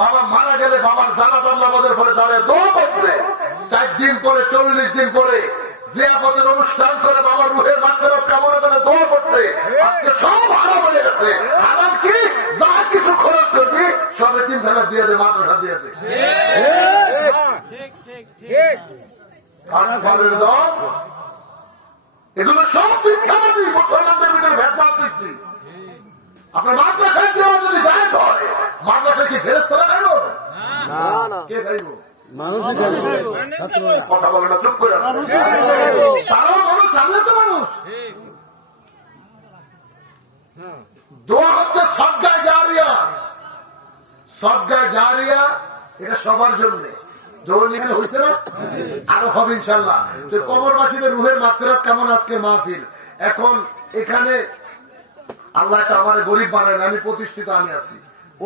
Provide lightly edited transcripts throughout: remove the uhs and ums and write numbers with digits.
বাবা মারা গেলে বাবার জানাজার নামাজের পরে দাঁড়িয়ে দোয়া করছে, 4 দিন পরে 40 দিন পরে জিয়াফতের অনুষ্ঠান করে বাবার রুহের মাগফিরাত কামনা করে দোয়া করছে। আজকে সব হারাম হয়ে গেছে। হারাম কি? যা কিছু খরচ করবি সব এতিমখানা দিয়ে দে, মাদ্রাসা দিয়ে দে। এগুলো সব মিথ্যাবাদী, মুসলমানদের ভিতরে ভেদভাব সৃষ্টি। আপনার মাদ্রাসায় দেওয়া যদি জায়েজ হয়, মাদ্রাসায় কি ফেরেশতারা খাইব? কে খাইব? কথা বলে না, চুপ করে আছে। তারাও মানুষ, সামনে তো মানুষ। দোয়া হচ্ছে সদকায়ে জারিয়া। সদকায়ে জারিয়া এটা সবার জন্য। দোয়া হয়েছে না? আরো হবে ইনশাল্লাহ। তো কবরবাসীদের রুহের মাগফিরাত কেমন আজকে মাহফিল। এখন এখানে আল্লাহ আমার গরিব বানায় না, আমি প্রতিষ্ঠিত, আমি আছি।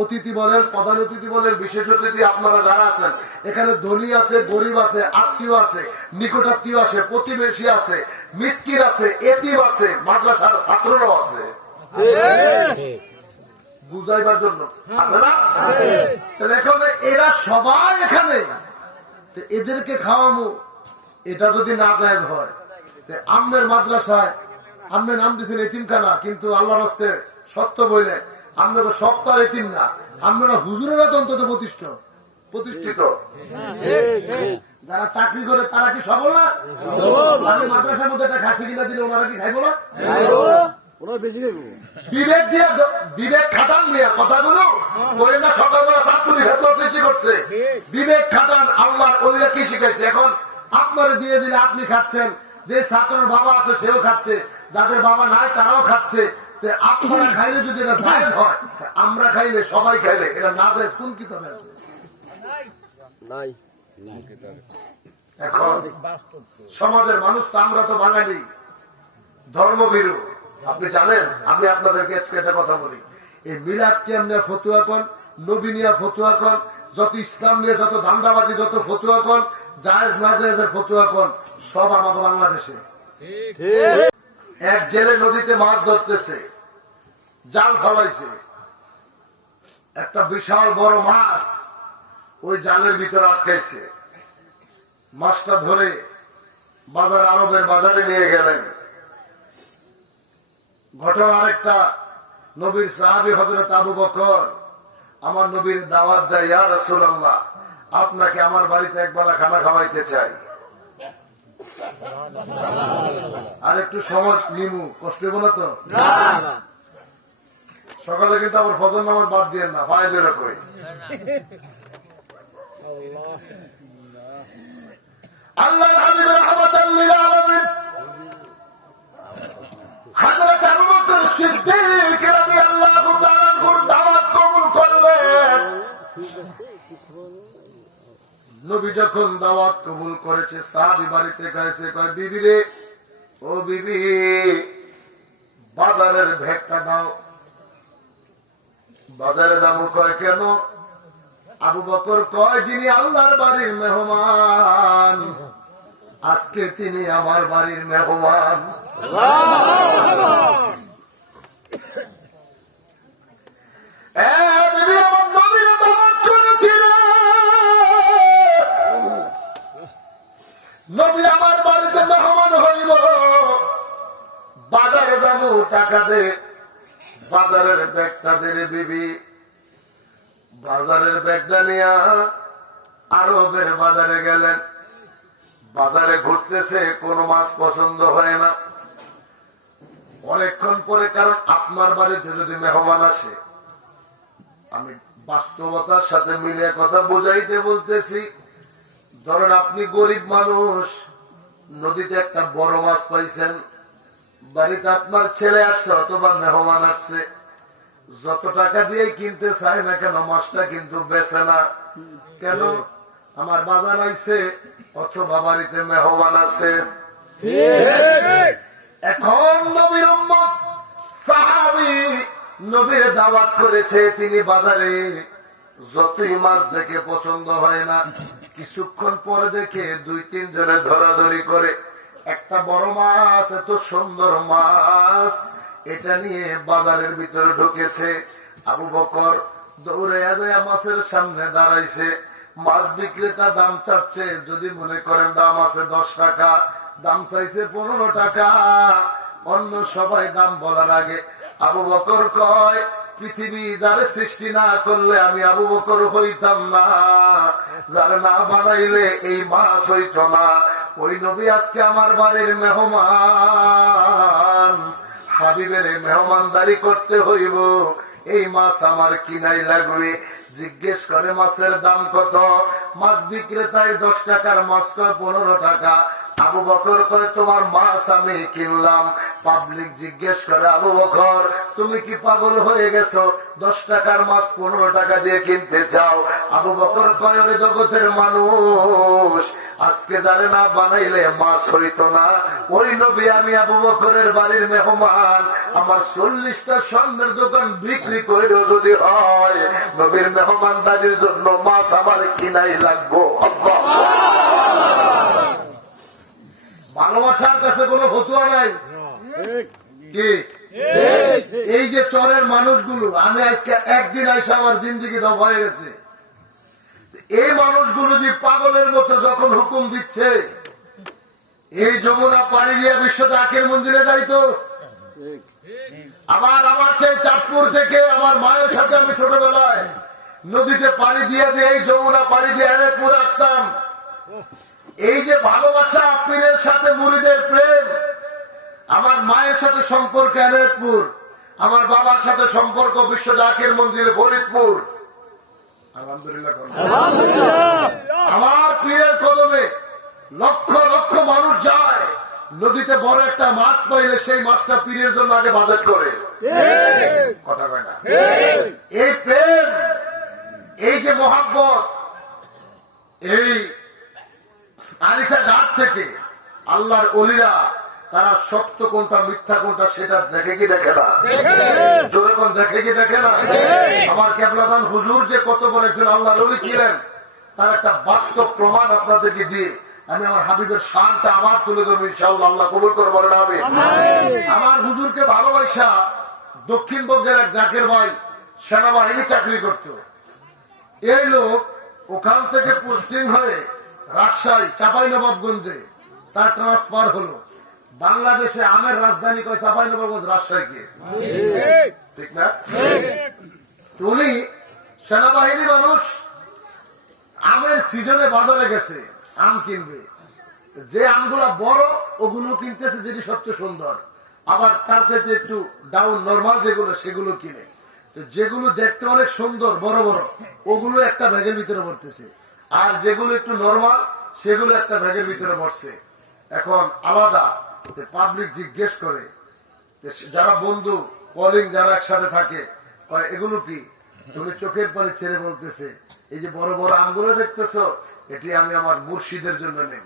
অতিথি বলেন, প্রধান অতিথি বলেন, বিশেষ অতিথি আপনারা যারা আছেন এখানে, ধনী আছে, গরিব আছে, আত্মীয় আছে, নিকটাত্মীয় আছে, প্রতিবেশী আছে, মিসকিন আছে, এতিম আছে, মাদ্রাসার ছাত্ররাও আছে। বুঝাইবার জন্য আছে না? এখানে এরা সবাই এখানে, এদেরকে খাওয়ামো, এটা যদি না জায়েজ হয়, আমনের মাদ্রাসায় আপনি নাম দিচ্ছেন এতিমখানা, কিন্তু আল্লাহর হস্তে সত্য বললেন আপনার সপ্তাহ এতিম না, আপনারা হুজুরেরা তো অন্তত প্রতিষ্ঠিত। যারা চাকরি করে তারা কি সবল না? আমি মাদ্রাসার মধ্যে একটা খাসি কিনা দিলে ওনারা কি খাইব না? বিবেক দিয়া, বিবেক খাটান নিয়ে কথাগুলো বলেন না। সকালবেলা চাকরি ভেতর সৃষ্টি করছে, বিবেক খাটান। আল্লাহর ওলিরা কি শিখাইছে? এখন আপনারা দিয়ে দিলে আপনি খাচ্ছেন, যে ছাত্রের বাবা আছে সেও খাচ্ছে, যাদের বাবা নাই তারাও খাচ্ছে। আপনারা খাইলে যদি এটা জায়েজ হয়, আমরা খাইলে, সবাই খাইলে, এটা না জায়েজ কোন কিতাবে আছে? এখন সমাজের মানুষ তো, আমরা তো বাঙালি ধর্মভীরু, আপনি জানেন। আমি আপনাদেরকে আজকে একটা কথা বলি, এই মিলাদ কেমনে ফতুয়া কন, নবী নিয়া ফতুয়া কন, যত ইসলাম নিয়ে যত ধান্দাবাজি, যত ফতুয়া কন, জায়েজ না জায়েজের ফতুয়া কন, সব আমাদের বাংলাদেশে। এক জেলে নদীতে মাছ ধরতেছে, জাল ফলাইছে, একটা বিশাল বড় মাছ ওই জালের ভিতরে আটকাইছে। মাছটা ধরে বাজার, আরবের বাজারে নিয়ে গেলেন। ঘটনা আরেকটা, নবীর সাহাবী হযরত আবু বকর আমার নবীর দাওয়াত দেয়, ইয়া রাসূলুল্লাহ, আপনাকে আমার বাড়িতে একবেলা খানা খাওয়াইতে চাই। আর একটু সময় নিমু, কষ্ট হইব না তো? সকালে কিন্তু আবার ফজর নামাজ বাদ দিয়ে না, পায়ে ধরে কই। আল্লাহর হাবিব রাহমাতাল লিল আলামিন হযরত আবু বকর সিদ্দিক রাদিয়াল্লাহু তাআলা আনহুর দাওয়াত কবুল করলেন। নবী যখন দাওয়াত কবুল করেছে, সাহাবী বাড়িতে গেছে, কয় বিবি রে, ও বিবি, বাজারের ভেটটা দাও। বাজারে যাবো, কয় কেন? আবু বকর কয়, যিনি আল্লাহর বাড়ির মেহমান, আজকে তিনি আমার বাড়ির মেহমান। নবী আমার বাড়িতে মেহমান হইল, বাজারে যাবো, টাকা দে। বাজারের ব্যাগটা দে রে বিবি। বাজারের ব্যাগটা নিয়ে আরবের বাজারে গেলেন। বাজারে ঘুরতেছে, কোন মাছ পছন্দ হয় না। অনেকক্ষণ পরে, কারণ আপনার বাড়িতে যদি মেহমান আসে, আমি বাস্তবতার সাথে মিলিয়ে কথা বুঝাইতে বলতেছি। ধরেন আপনি গরিব মানুষ, নদীতে একটা বড় মাছ পাইছেন, বাড়িতে আপনার ছেলে আসছে অথবা মেহমান আসছে, যত টাকা দিয়ে কিনতে চায় না কেন, মাছটা কিন্তু বেচে না কেন? আমার বাজার আইছে অথবা বাড়িতে মেহমান আছে। এখন নবীর উম্মত সাহাবী নবীর দাওয়াত করেছে, তিনি বাজারে যতই মাছ দেখে পছন্দ হয় না, কিছুক্ষণ পরে দেখে 2-3 জনে ধরাধরি করে একটা বড় মাছ, এত সুন্দর মাছ, এটা নিয়ে বাজারের ভিতরে ঢুকেছে। আবু বকর দৌড়ে যায় মাছের সামনে দাঁড়াইছে। মাছ বিক্রেতা দাম চাচ্ছে, যদি মনে করেন দাম আছে 10 টাকা, দাম চাইছে 15 টাকা। অন্য সবাই দাম বলার আগে আবু বকর কয়, পৃথিবী যারে সৃষ্টি না করলে আমি আবু বকর হইতাম না, যারা না বানাইলে এই মাছ হইত না। ওই নবী আজকে আমার বাড়ির মেহমান, হাবিবের মেহমানদারি করতে হইব, এই মাছ আমার কিনাই লাগবে। জিজ্ঞেস করে মাছের দাম কত? মাছ বিক্রেতায় 10 টাকার মাছ কয় 15 টাকা। আবু বকর কয় তোমার মাছ আমি কিনলাম। পাবলিক জিজ্ঞেস করে আবু বকর তুমি কি পাগল হয়ে গেছো, 10 টাকার মাছ 15 টাকা দিয়ে কিনতে চাও? আবু বকর কয় ওরে জগতের মানুষ, আজকে যারে না বানাইলে মাছ হইতো না। ওই নবী আমি আবু বকরের বাড়ির মেহমান, আমার 40টা স্বর্ণের দোকান বিক্রি করেও যদি হয় নবীর মেহমানদারির জন্য মাছ আমার কিনাই লাগবো। ভালোবাসার কাছে কোনো ফতুয়া নাই কি? এই যে চরের মানুষগুলো, আমি আজকে একদিন আইসা আমার জিন্দিগি দফ হয়ে গেছে। এই মানুষগুলো যে পাগলের মতো যখন হুকুম দিচ্ছে, এই যমুনা পাড়ি দিয়ে বিশ্ব আখের মন্দিরে যাইতো। আমার সেই চাঁদপুর থেকে আমার মায়ের সাথে আমি ছোটবেলায় নদীতে পাড়ি দিয়ে এই যমুনা পাড়ি দিয়ে এরপুর আসতাম। এই যে ভালোবাসা, পীরের সাথে মুরিদের প্রেম, আমার মায়ের সাথে সম্পর্ক এনায়তপুর, আমার বাবার সাথে সম্পর্ক বিশ্ব আখের মন্দিরে ফরিদপুর। আমার পীরের কদমে লক্ষ লক্ষ মানুষ যায়। নদীতে বড় একটা মাছ পাইলে সেই মাছটা পীরের জন্য আগে বাজেট করে। কথা কয় না? এই প্রেম, এই যে মহাব্বত, এই আরিসা ঘাট থেকে আল্লাহর ওলিরা তারা সত্য কোনটা মিথ্যা কোনটা সেটা দেখে কি দেখে না? যখন দেখে কি দেখে না? আমার কেবলাদান হুজুর যে কত বড় একজন আল্লাহর ওলি ছিলেন, তার একটা বাস্তব প্রমাণ আপনাদেরকে দিয়ে আমি আমার হাবিবের শানটা আবার তুলে ধরবো ইনশাআল্লাহ। আল্লাহ কবুল করে বলেন আমিন। আমার হুজুরকে ভালোবাসা দক্ষিণবঙ্গের এক জাকের ভাই সেনাবাহিনী চাকরি করত। এই লোক ওখান থেকে পোস্টিং হয়ে রাজশাহী চাঁপাইনবাবগঞ্জে তার ট্রান্সফার হলো। বাংলাদেশে আমের রাজধানী কয় চাঁপাইনবাবগঞ্জ, রাজশাহীকে, ঠিক না? উনি সেনাবাহিনী মানুষ, আমের সিজনে বাজারে গেছে আম কিনবে। যে আমগুলা বড় ওগুলো কিনতেছে, যেটি সবচেয়ে সুন্দর, আবার তার চাইতে একটু ডাউন নর্মাল যেগুলো সেগুলো কিনে। তো যেগুলো দেখতে অনেক সুন্দর বড় বড় ওগুলো একটা ব্যাগের ভিতরে ভরতেছে, আর যেগুলো একটু নর্মাল সেগুলো একটা ব্যাগের ভিতরে ভরছে। এখন আলাদা পাবলিক জিজ্ঞেস করে, যারা বন্ধু কলিং যারা একসাথে থাকে, এগুলো কি? তুমি চোখের পানি ছেড়ে বলতেছে এই যে বড় বড় আমগুলো দেখতেছ, এটি আমি আমার মুর্শিদের জন্য নেই।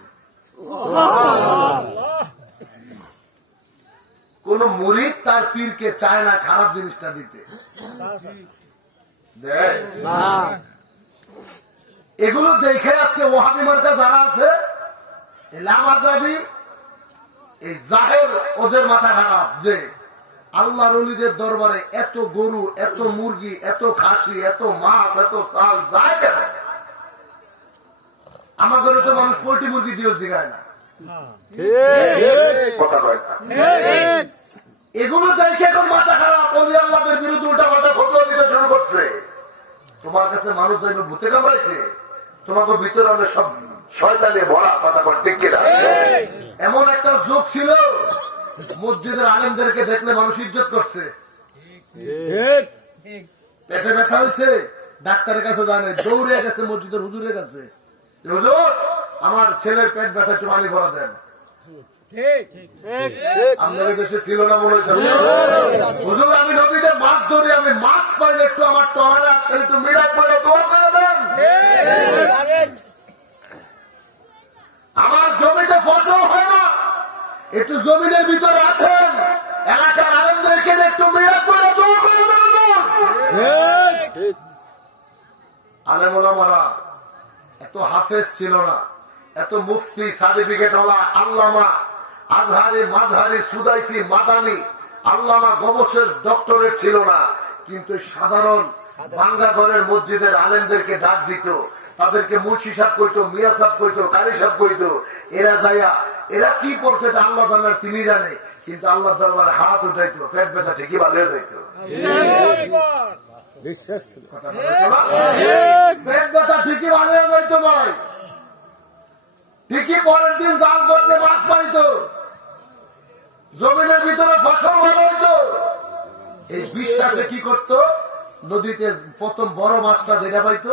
কোন মুরিদ তার পীরকে চায় না খারাপ জিনিসটা দিতে। এগুলো দেখে আজকে ওয়াহাবি মার্কা যারা আছে, লামাজাবি, এই জাহেল, ওদের মাথা খারাপ যে আল্লাহর ওলিদের দরবারে এত গরু, এত মুরগি, এত খাসি, এত মাছ, এত চাল যায় কেন? আমার ঘরে তো মানুষ পোল্ট্রি মুরগি দিয়েও জিগায় না। এগুলো দেখে এখন মাথা খারাপ, ওলি আল্লাহদের বিরুদ্ধে উল্টা পাল্টা ফতোয়া দিতে শুরু করছে। তোমার কাছে মানুষ যাইবে ভূতে কামড়াইছে, তোমাকে ভিতরে অনেক সব শয়তানে ভরা, কথা বল ঠিক কিনা? এমন একটা যুগ ছিল, মসজিদের আলেমদেরকে দেখলে মানুষ ইজ্জত করছে। পেটে ব্যথা হয়েছে, ডাক্তারের কাছে জানে, দৌড়ে গেছে মসজিদের হুজুরের কাছে, হুজুর আমার ছেলের পেট ব্যথা, একটু পানি ভরা দেন। আপনাদের দেশে ছিল না মনে হচ্ছে? হুজুর আমি নদীতে মাছ ধরি, আমি মাছ পাইলে একটু আমার টলারে আসলে একটু মিলাদ করে দোয়া করে দেন। আমার জমিতে ফসল হয় না, একটু জমিনের ভিতরে আসেন, এলাকার আলেমদেরকে একটু মিলাদ করে দোয়া করে দেন। আলেম ওলামারা এত হাফেজ ছিল না, এত মুফতি সার্টিফিকেট ওলা আল্লামা, আজহারি, মাঝহারি, সুদাইসি, মাদানি, আল্লামা, গবেষক, ডক্টরেট ছিল না। কিন্তু সাধারণ ভাঙ্গা ঘরের মসজিদের আলেমদেরকে ডাক দিত, তাদেরকে মুন্সি সাহেব কইতো, মিয়া সাহেব কইতো, কারি সাহেব কইতো। এরা যাইয়া এরা কি পড়তো এটা আল্লাহ জানার তিনি জানে, কিন্তু আল্লাহ দরবারে হাত উঠাইতো, পেট ব্যথা ঠিকই ভালো হয়ে যাইতো। বিশ্বাস ছিল। পেট ব্যথা ঠিকই ভালো হয়ে যাইতো ভাই, ঠিকই পরের দিন জাল করতে মাছ পাইতো, জমিনের ভিতরে ফসল ভালো হইতো। এই বিশ্বাসে কি করতো, নদীতে প্রথম বড় মাছটা যেটা পাইতো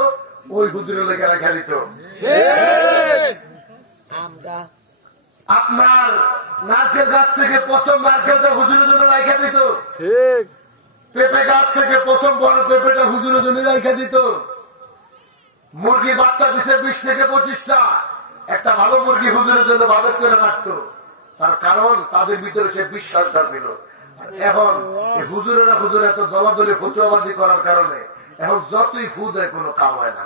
ওই হুজুরের লেগে রেখে দিত। আপনার নারকেল গাছ থেকে প্রথম নারকেলটা হুজুরের জন্য রেখে দিত, পেঁপে গাছ থেকে প্রথম বড় পেঁপেটা হুজুরের জন্য রেখে দিত। মুরগি বাচ্চা দিছে 20 থেকে 25টা, একটা ভালো মুরগি হুজুরের জন্য বাজার করে রাখতো। তার কারণ তাদের ভিতরে সে বিশ্বাসটা ছিল। এখন হুজুরেরা হুজুর এত দলাদলি ফতুয়াবাজি করার কারণে এখন যতই ফু দেয় কোনো কাম হয় না,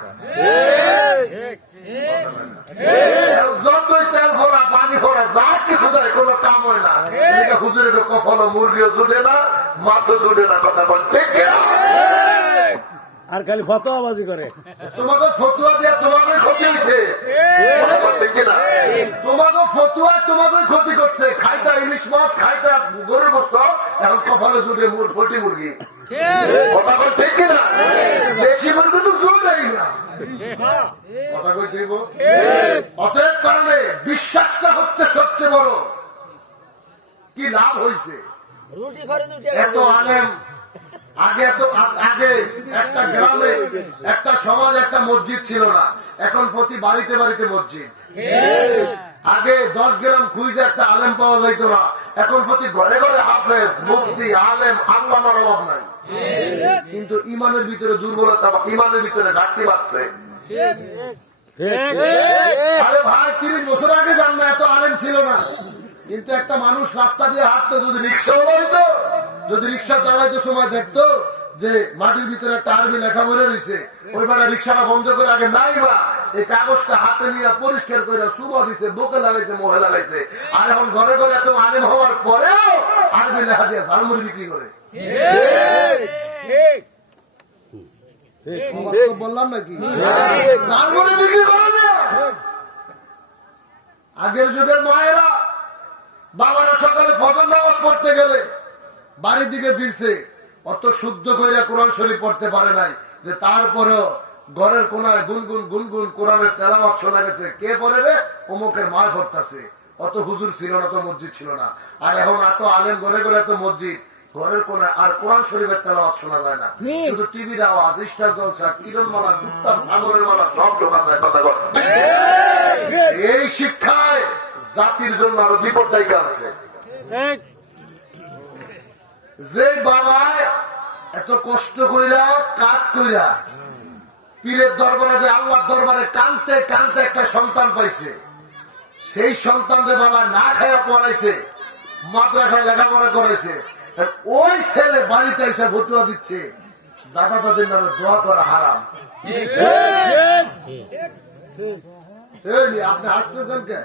যতই তেল ভরা পানি ভরা যা কিছু দেয় কোনো কাম হয় না। হুজুরের কখনো মুরগিও জুটে না, মাছও জুটে না। কথা বল ঠিক আর খালি ফতোয়াবাজি করে। তোমাকে ফতুয়া দিয়ে তোমাকে ক্ষতি হয়েছে, তোমাকে ফতুয়া তোমাকে ক্ষতি করছে। খাইতা ইলিশ মাছ, খাইতা গরুর গোস্ত, এখন কপালে জুটে পোল্ট্রি মুরগি। কথা বল ঠিক কিনা? দেশি মুরগি তো জুটেই না। কথা কই ঠিক? অতএব কারণে বিশ্বাসটা হচ্ছে সবচেয়ে বড়। কি লাভ হয়েছে এত আলেম? আগে একটা গ্রামে একটা সমাজ একটা মসজিদ ছিল না, এখন প্রতি বাড়িতে বাড়িতে মসজিদ। আগে 10 গ্রাম খুঁজে একটা আলেম পাওয়া যাইত না, এখন প্রতি ঘরে ঘরে হাফেজ, মুফতি, আলেম, আল্লামার অভাব নাই। কিন্তু ইমানের ভিতরে দুর্বলতা, ইমানের ভিতরে ঘাটতি বাড়ছে। আরে ভাই 30 বছর আগে জান না এত আলেম ছিল না, কিন্তু একটা মানুষ রাস্তা দিয়ে হাঁটতো, যদি রিক্সাও হইতো, যদি রিক্সা চালাইতে সময় দেখতো যে মাটির ভিতরে একটা আরবি লেখা বলে রয়েছে, ওই বেলা রিক্সাটা বন্ধ করে আগে নাই বা এই কাগজটা হাতে নিয়ে পরিষ্কার করে সুবা দিছে, বুকে লাগাইছে, মুখে লাগাইছে। আর এখন ঘরে ঘরে এত আলেম হওয়ার পরেও আরবি লেখা দিয়ে ঝালমুড়ি বিক্রি করে। বললাম নাকি? ঝালমুড়ি বিক্রি করে না। আগের যুগের মায়েরা বাবারা সকালে ফজর নামাজ পড়তে গেলে বাড়ির দিকে ফিরছে, অত শুদ্ধ করে কোরআন শরীফ পড়তে পারে নাই, যে তারপরেও ঘরের কোনায় গুনগুন গুনগুন কোরআনের তেলাওয়াত শোনা গেছে। কে পড়ে রে? অমুকের মা পড়তেছে। অত হুজুর ছিল না, তো মসজিদ ছিল না। আর এখন এত আলেম ঘরে ঘরে এত মসজিদ, ঘরের কোনায় আর কোরআন শরীফের তেলাওয়াত শোনা যায় না, শুধু টিভির আওয়াজ, স্টার জলসা, কিরণ মালা, কুত্তার সাগরের মালা সব ঢোকা যায়। কথা বল। এই শিক্ষায় জাতির জন্য আরো বিপদদায়ী আছে। যে বাবায় এত কষ্ট কইরা কাজ কইরা পীরের দরবারে যে আল্লাহর দরবারে কানতে কানতে একটা সন্তান পাইছে, সেই সন্তানকে বাবা না খায়া পড়াইছে, মাদ্রাসায় লেখাপড়া করাইছে, ওই ছেলে বাড়িতে এসে ফতুয়া দিচ্ছে দাদা দাদির নামে দোয়া করা হারাম। আপনি হাসতেছেন কে?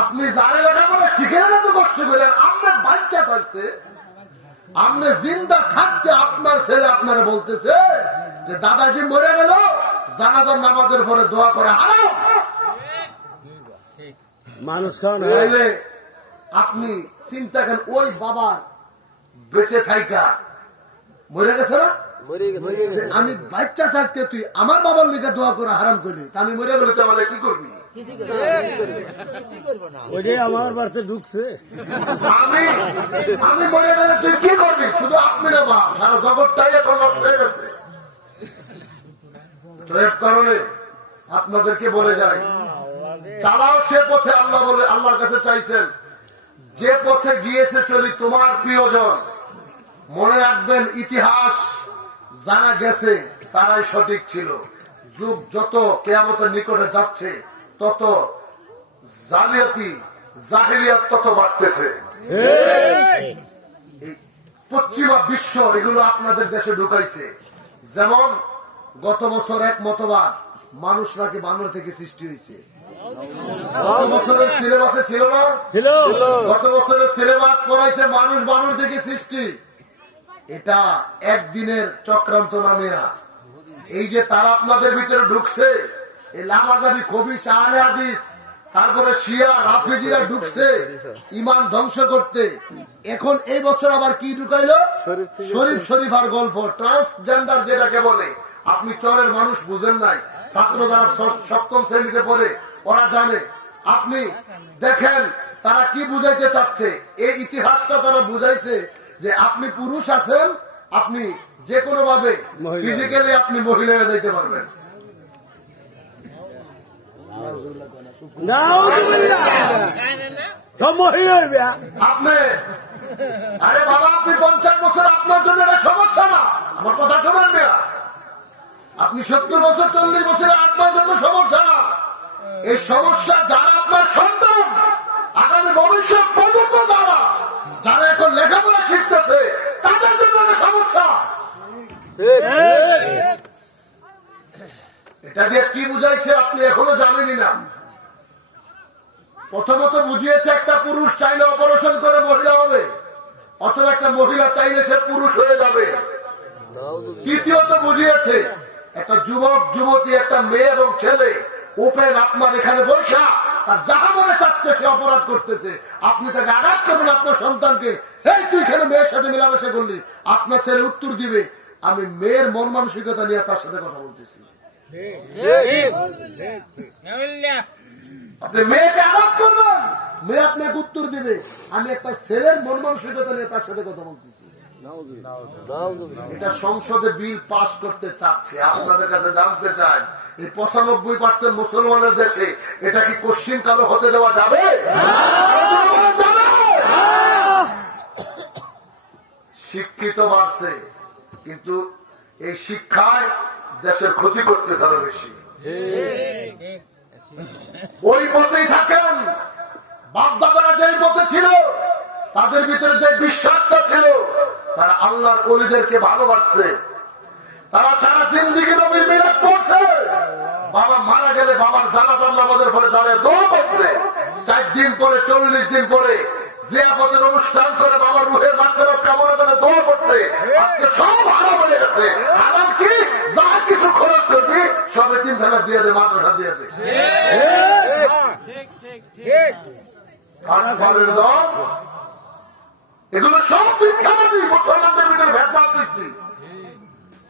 আপনি জানে লেখাপড়া শিখে না তো কষ্ট করেন, আপনার বাচ্চা থাকতে, আপনি জিন্দা থাকতে আপনার ছেলে আপনারা বলতেছে যে দাদাজি মরে গেল, জানাজার নামাজের পরে দোয়া করা হারাম। মানুষ খাওয়া আপনি চিন্তা করেন, ওই বাবার বেঁচে থাইকা মরে গেছে না, আমি বাচ্চা থাকতে তুই আমার বাবার লিখে দোয়া করা হারাম করলি, তা আমি মরে গেলে তাহলে কি করবি? আমার বাড়িতে ঢুকছে, আমি মরে গেলে তুই কি করবি? শুধু আপনি না বাপ, সারা জগৎটাই এখন নষ্ট হয়ে গেছে। তো এর কারণে আপনাদেরকে বলে যাই, চালাও সে পথে আল্লাহ বলে আল্লাহর কাছে চাইছেন, যে পথে গিয়েছে চলি তোমার প্রিয়জন। মনে রাখবেন, ইতিহাস জানা গেছে তারাই সঠিক ছিল। যুগ যত কিয়ামতের নিকটে যাচ্ছে তত জালিয়াতি জাহিলিয়াত তত বাড়তেছে। পশ্চিমা বিশ্ব এগুলো আপনাদের দেশে ঢুকাইছে। যেমন গত বছর এক মতবাদ, মানুষ নাকি বানর থেকে সৃষ্টি হয়েছে। গত বছরের সিলেবাসে ছিল না? ছিল। গত বছরের সিলেবাস পড়াইছে মানুষ বানর থেকে সৃষ্টি। এটা একদিনের চক্রান্ত নামে না। এই যে তারা আপনাদের ভিতরে ঢুকছে, এই লামাজাবি কবি শাহলে হাদিস, তারপরে শিয়া রাফেজিরা ঢুকছে ইমান ধ্বংস করতে। এখন এই বছর আবার কি ঢুকাইলো? শরীফ শরীফ আর গল্প, ট্রান্সজেন্ডার যেটাকে বলে। আপনি চরের মানুষ বুঝেন নাই, ছাত্র যারা সপ্তম শ্রেণীতে পড়ে ওরা জানে। আপনি দেখেন তারা কি বুঝাইতে চাচ্ছে। এই ইতিহাসটা তারা বুঝাইছে যে আপনি পুরুষ আছেন, আপনি যে কোনো ভাবে ফিজিক্যালি আপনি মহিলা হয়ে যাইতে পারবেন। আপনি আরে বাবা, আপনি 50 বছর, আপনার জন্য এটা সমস্যা না। আমার কথা শোনেন না। আপনি 70 বছর 40 বছরে আপনার জন্য সমস্যা না। এই সমস্যা যারা আপনার সন্তান, আগামী ভবিষ্যৎ প্রজন্ম যারা যারা এখন লেখাপড়া শিখতেছে, তাদের জন্য সমস্যা। এটা দিয়ে কি বুঝাইছে আপনি এখনো জানেনই না। প্রথমত বুঝিয়েছে একটা পুরুষ চাইলে অপারেশন করে মহিলা হবে, অথবা একটা মহিলা চাইলে সে পুরুষ হয়ে যাবে। দ্বিতীয়ত বুঝিয়েছে একটা যুবক যুবতী, একটা মেয়ে এবং ছেলে ওপেন আপনার এখানে বৈশা তার যাহা মনে চাচ্ছে সে অপরাধ করতেছে। আপনি তাকে আঘাত করবেন আপনার সন্তানকে, এই তুই এখানে মেয়ের সাথে মেলামেশা করলি, আপনার ছেলে উত্তর দিবে আমি মেয়ের মন মানসিকতা নিয়ে তার সাথে কথা বলতেছি। আপনি মেয়েকে আঘাত করবেন, মেয়ে আপনাকে উত্তর দিবে আমি একটা ছেলের মন মানসিকতা নিয়ে তার সাথে কথা বলতেছি। এটা সংসদে বিল পাস করতে চাচ্ছে। আপনাদের কাছে জানতে চাই, এই 95% মুসলমানের দেশে এটা কি কোশ্চিন কালো হতে দেওয়া যাবে? শিক্ষিত বাড়ছে, কিন্তু এই শিক্ষায় দেশের ক্ষতি করতেছে আরো বেশি। ওই পথেই থাকেন। বাপদাদারা যেই পথে ছিল, তাদের ভিতরে যে বিশ্বাসটা ছিল, তারা আল্লাহর ওলিদেরকে ভালোবাসছে। তারা সারা জিন্দিগি নবীর মিলাদ করছে। বাবা মারা গেলে বাবার জানাজার নামাজের ফলে দাঁড়িয়ে দোয়া করছে। 4 দিন পরে 40 দিন পরে জিয়াফতের অনুষ্ঠান করে বাবার রুহের মাগফিরাত কামনা করে দোয়া করছে। আজকে সব হারাম হয়ে গেছে। হারাম কি? যা কিছু খরচ করবি সব এতিমখানা দিয়ে দে, মাদ্রাসা দিয়ে দে। এগুলো সব মিথ্যাবাদী। মুসলমানদের ভিতরে ভেদভাব সৃষ্টি।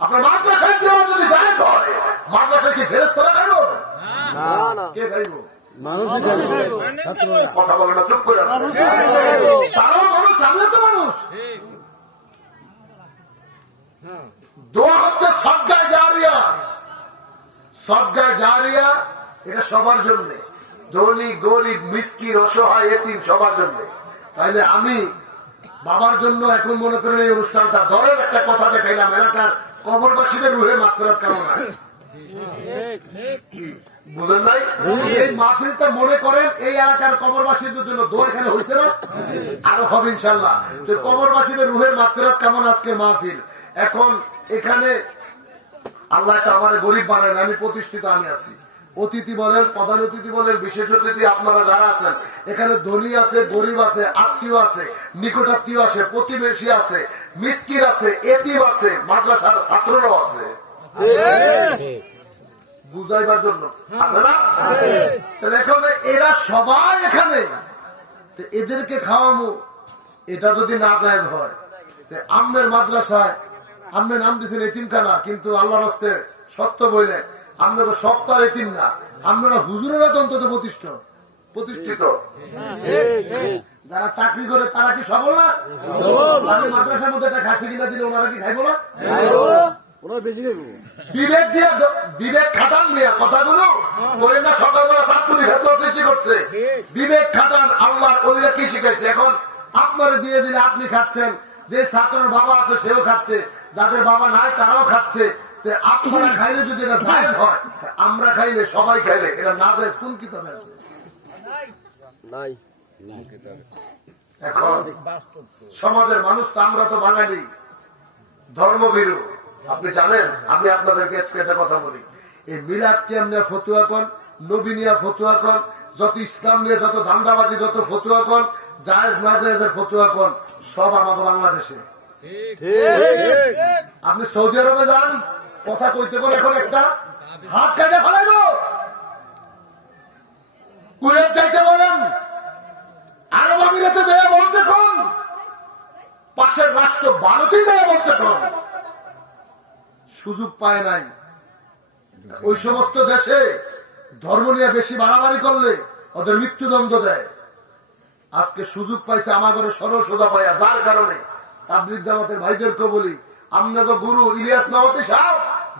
আপনার মাদ্রাসায় দেওয়া যদি যায় হয়, মাদ্রাসায় কি ফেরেশতারা খাইব? কে খাইব? মানুষই কথা বলে না, চুপ করে আছে। তারাও মানুষ, আমিও তো মানুষ। দোয়া হচ্ছে সদকায়ে জারিয়া। সদকায়ে জারিয়া এটা সবার জন্য, ধনী গরিব মিসকিন অসহায় এতিম সবার জন্য। তাইলে আমি বাবার জন্য এখন মনে করেন এই অনুষ্ঠানটা ধরেন একটা কথা দেখাইলাম, এলাকার কবরবাসীদের রুহে মাগফিরাত কামনা, বুঝেন নাই? এই মাহফিলটা মনে করেন এই এলাকার কবরবাসীদের জন্য দোয়া এখানে হয়েছে না, আরো হবে ইনশাল্লাহ। তো কবরবাসীদের রুহের মাগফিরাত কামনা আজকের মাহফিল। এখন এখানে আল্লাহ আমার গরিব বানায় না, আমি প্রতিষ্ঠিত, আমি আছি। অতিথি বলেন, প্রধান অতিথি বলেন, বিশেষ অতিথি আপনারা যারা আছেন এখানে, ধনী আছে, গরিব আছে, আত্মীয় আছে, নিকটাত্মীয় আছে, প্রতিবেশী আছে, মিসকিন আছে, এতিম আছে, মাদ্রাসার ছাত্ররাও আছে। বুঝাইবার জন্য আছে না? এখন এরা সবাই এখানে, এদেরকে খাওয়াবো, এটা যদি না জায়েজ হয়, আমনের মাদ্রাসায় আপনি নাম দিচ্ছেন এতিমখানা, কিন্তু আল্লাহর হস্তে সত্য বললেন আপনারা সপ্তাহ এতিম না, আপনারা হুজুরেরা অন্তত প্রতিষ্ঠিত। যারা চাকরি করে তারা কি সবল না? মাদ্রাসার মধ্যে একটা খাসি কিনা দিলে ওনারা কি খাইবো না? বিবেক দিয়ে বিবেক খাটান নিয়ে কথাগুলো বলেন না। সকালবেলা চাকরি ভেতর সৃষ্টি করছে, বিবেক খাটান। আল্লাহ ওইরা কি শিখাইছে? এখন আপনারা দিয়ে দিলে আপনি খাচ্ছেন, যে ছাত্রের বাবা আছে সেও খাচ্ছে, যাদের বাবা নাই তারাও খাচ্ছে। আপনারা খাইলে যদি এটা জায়েজ হয়, আমরা খাইলে, সবাই খাইলে এটা না জায়েজ কোন কিতাবে আছে? নাই। এখন সমাজের মানুষ তো, আমরা তো বাঙালি ধর্মভীরু। আপনি জানেন, আমি আপনাদেরকে আজকে একটা কথা বলি, এই মিলাদ কেমনে ফতুয়া কন, নবী নিয়ে ফতুয়া কন, যত ইসলাম নিয়ে যত ধান্দাবাজি, যত ফতুয়া কন, জায়েজ না জায়েজের ফতুয়া কন, সব আমাকে বাংলাদেশে। আপনি সৌদি আরবে যান, কথা কইতে করে এখন একটা হাত কেটে ফেলাইব। কুয়েত যাইতে বলেন, আরব আমিরাতে দেয়া বলতে কোন, পাশের রাষ্ট্র ভারতেই দেয়া বলতে কোন, সুযোগ পায় নাই। ওই সমস্ত দেশে ধর্ম নিয়ে বেশি বাড়াবাড়ি করলে ওদের মৃত্যুদণ্ড দেয়। আজকে সুযোগ পাইছে আমার ঘরে সরল সোজা পাইয়া, যার কারণে তাবলীগ জামাতের ভাইদেরকে বলি, আপনাকে গুরু ইলিয়াস মাহমুদ সাহেব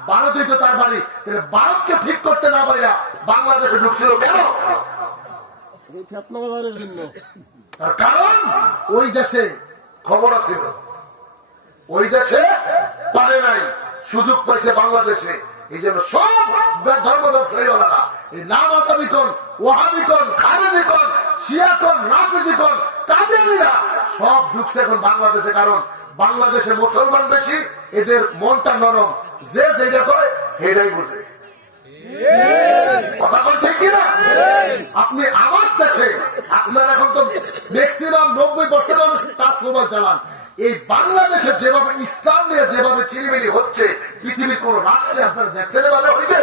ভারতই তো তার বাড়ি, তাহলে ভারতকে ঠিক করতে না পারিয়া বাংলাদেশে ঢুকছিল কেন? তার কারণ ওই দেশে খবর ছিল, ওই দেশে পারে নাই, সুযোগ পাইছে বাংলাদেশে। এই জন্য সব ধর্ম ব্যবসায়ীরা, এই নাম আসামিকন, ওয়াহাবিকন, খারেজিকন, শিয়াকন, রাফিজিকন, কাদিয়ানীরা সব ঢুকছে এখন বাংলাদেশে। কারণ বাংলাদেশে মুসলমান বেশি, এদের মনটা নরম, যে যেটা করে সেটাই বুঝে। কথা বল ঠিক কিনা? আপনি আমার দেশে, আপনার এখন তো ম্যাক্সিমাম 90% মানুষ টাচ মোবাইল চালান। এই বাংলাদেশে যেভাবে ইসলাম নিয়ে যেভাবে চিনিমিনি হচ্ছে, পৃথিবীর কোন রাষ্ট্রে আপনারা দেখছেন এভাবে হইতে?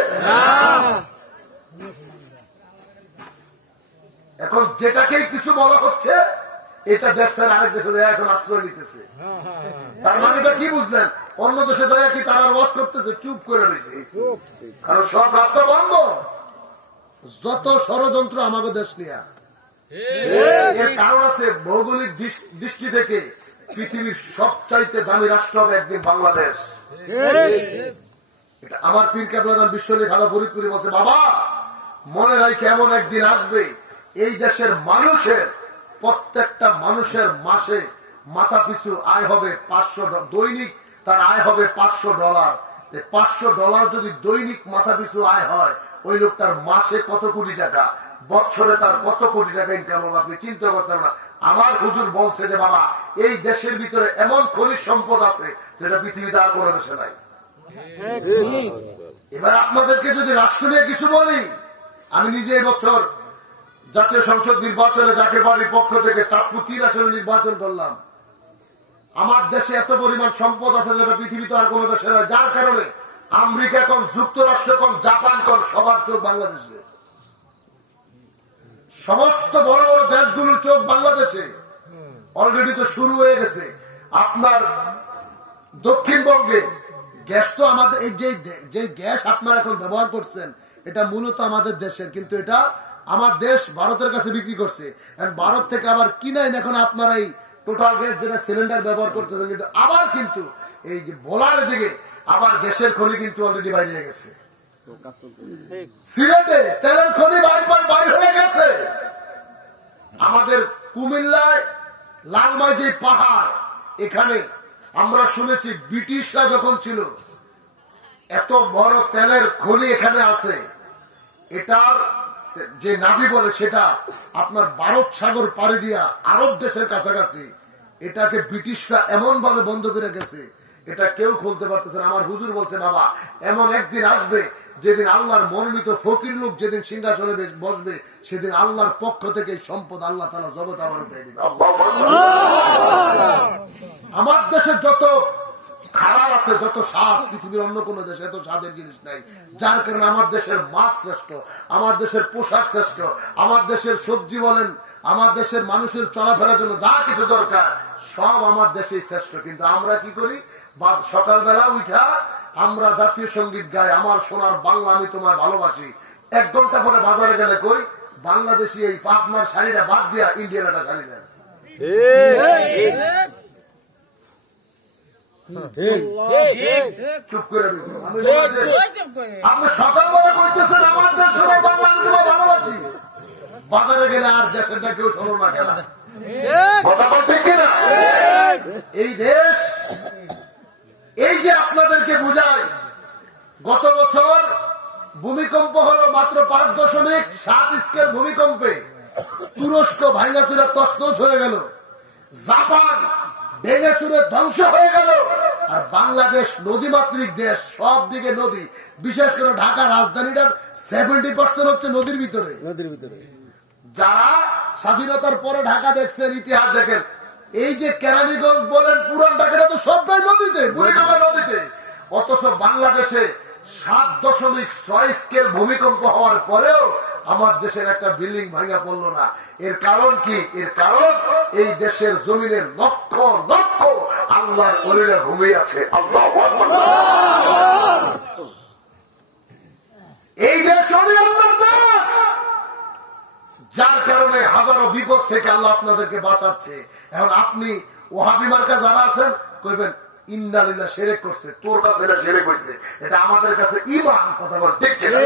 এখন যেটাকেই কিছু বলা হচ্ছে, এটা দেশের আরেক দেশে যায় এখন আশ্রয় নিতেছে। তার মানেটা কি বুঝলেন? অন্য দেশে যায় কি তারা ওয়াজ করতেছে, চুপ করে রয়েছে, কারণ সব রাস্তা বন্ধ। যত ষড়যন্ত্র আমাদের দেশ নিয়ে, এর কারণ আছে ভৌগোলিক দৃষ্টি থেকে পৃথিবীর সবচাইতে দামি রাষ্ট্র হবে একদিন বাংলাদেশ। এটা আমার পীর কেবলাদান বিশ্বলি খাদা ফরিদপুরি বলছে, বাবা মনে রাখ কেমন একদিন আসবে এই দেশের মানুষের, প্রত্যেকটা মানুষের মাসে মাথা পিছু আয় হবে 500, দৈনিক তার আয় হবে $500। $500 যদি দৈনিক মাথা পিছু আয় হয়, ওই লোকটার মাসে কত কোটি টাকা, বছরে তার কত কোটি টাকা ইনকাম হবে আপনি চিন্তা করতেন না। আমার হুজুর বলছে যে বাবা এই দেশের ভিতরে এমন খনিজ সম্পদ আছে যেটা পৃথিবীতে আর কোনো দেশে নাই। এবার আপনাদেরকে যদি রাষ্ট্র নিয়ে কিছু বলি, আমি নিজে এবছর জাতীয় সংসদ নির্বাচনে জাকের বাড়ির পক্ষ থেকে চাঁদপুর 3 আসনে নির্বাচন করলাম। আমার দেশে এত পরিমাণ সম্পদ আছে যেটা পৃথিবীতে আর কোনো দেশে নয়, যার কারণে আমেরিকা কোন, যুক্তরাষ্ট্র কোন, জাপান কোন, সবার চোখ বাংলাদেশে। সমস্ত বড় বড় দেশগুলোর চোখ বাংলাদেশে। অলরেডি তো শুরু হয়ে গেছে। আপনার দক্ষিণবঙ্গে গ্যাস তো আমাদের, এই যে গ্যাস আপনারা এখন ব্যবহার করছেন, এটা মূলত আমাদের দেশের, কিন্তু এটা আমার দেশ ভারতের কাছে বিক্রি করছে। ভারত থেকে আবার কিনাই এখন আপনারা এই টোটাল গ্যাস যেটা সিলিন্ডার ব্যবহার করতেছেন, কিন্তু আবার কিন্তু এই যে বোলার দিকে আবার গ্যাসের খনি কিন্তু অলরেডি বাইরে গেছে। সিলেটে তেলের খনি বাইরে হয়ে গেছে। আমাদের কুমিল্লায় লালমাই যে পাহাড়, এখানে আমরা শুনেছি ব্রিটিশরা যখন ছিল, এত বড় তেলের খনি এখানে আছে। এটার যে নাভি বলে সেটা আপনার ভারত সাগর পাড়ি দিয়া আরব দেশের কাছাকাছি। এটাকে ব্রিটিশরা এমন ভাবে বন্ধ করে গেছে, এটা কেউ খুলতে পারতেছে না। আমার হুজুর বলছে, বাবা এমন একদিন আসবে যেদিন আল্লাহর মনোনীত ফকির লোক যেদিন সিংহাসনে বসবে, সেদিন আল্লাহর পক্ষ থেকে সম্পদ আল্লাহ তাআলা জগৎ আবার উঠে দিবে। আমার দেশে যত খাবার আছে, যত স্বাদ, পৃথিবীর অন্য কোন দেশে এত স্বাদের জিনিস নাই। যার কারণে আমার দেশের মাছ শ্রেষ্ঠ, আমার দেশের পোশাক শ্রেষ্ঠ, আমার দেশের সবজি বলেন, আমার দেশের মানুষের চলাফেরার জন্য যা কিছু দরকার সব আমার দেশেই শ্রেষ্ঠ। কিন্তু আমরা কি করি, সকালবেলা উঠা আমরা জাতীয় সঙ্গীত গাই, আমার সোনার বাংলা আমি তোমার ভালোবাসি। 1 ঘন্টা পরে বাজারে গেলে কই বাংলাদেশি এই পাটনার শাড়িটা বাদ দিয়া ইন্ডিয়ান একটা শাড়ি দেন। চুপ করে আপনি সকালবেলা করতেছেন আমার দেশ সোনার বাংলা আমি তোমার ভালোবাসি, বাজারে গেলে আর দেশেরটা কেউ শোনো না কেন? এই দেশ, এই যে আপনাদেরকে বুঝায়, গত বছর ভূমিকম্প হলো মাত্র 5.7 স্কেল ভূমিকম্পে তুরস্ক ভাঙা তুরা তছনছ হয়ে গেল, জাপান ভেঙে চুরে ধ্বংস হয়ে গেল। আর বাংলাদেশ নদীমাতৃক দেশ, সব দিকে নদী, বিশেষ করে ঢাকা রাজধানীটার 70% হচ্ছে নদীর ভিতরে। যারা স্বাধীনতার পরে ঢাকা দেখছেন, ইতিহাস দেখেন, এই যে কেরানীগঞ্জ বলেন পুরান ঢাকাটা তো সবটাই নদীতে, বুড়িগঙ্গা নদীতে। অথচ বাংলাদেশে 7.6 স্কেল ভূমিকম্প হওয়ার পরেও আমার দেশের একটা বিল্ডিং ভাঙা পড়লো না। এর কারণ কি? এর কারণ এই দেশের জমিনের লক্ষ লক্ষ আল্লাহর ওলিরা ভূমি আছে। আল্লাহু আকবার। এই দেশ আল্লাহর দেশ, যার কারণে হাজারো বিপদ থেকে আল্লাহ আপনাদেরকে বাঁচাচ্ছে। এখন আপনি ওহাবি মার্কা যারা আছেন কইবেন ইন্নালিল্লাহ শিরক করছে, তোর কাছে এটা শিরক হইছে, এটা আমাদের কাছে ঈমান। কথা বল ঠিক কিনা?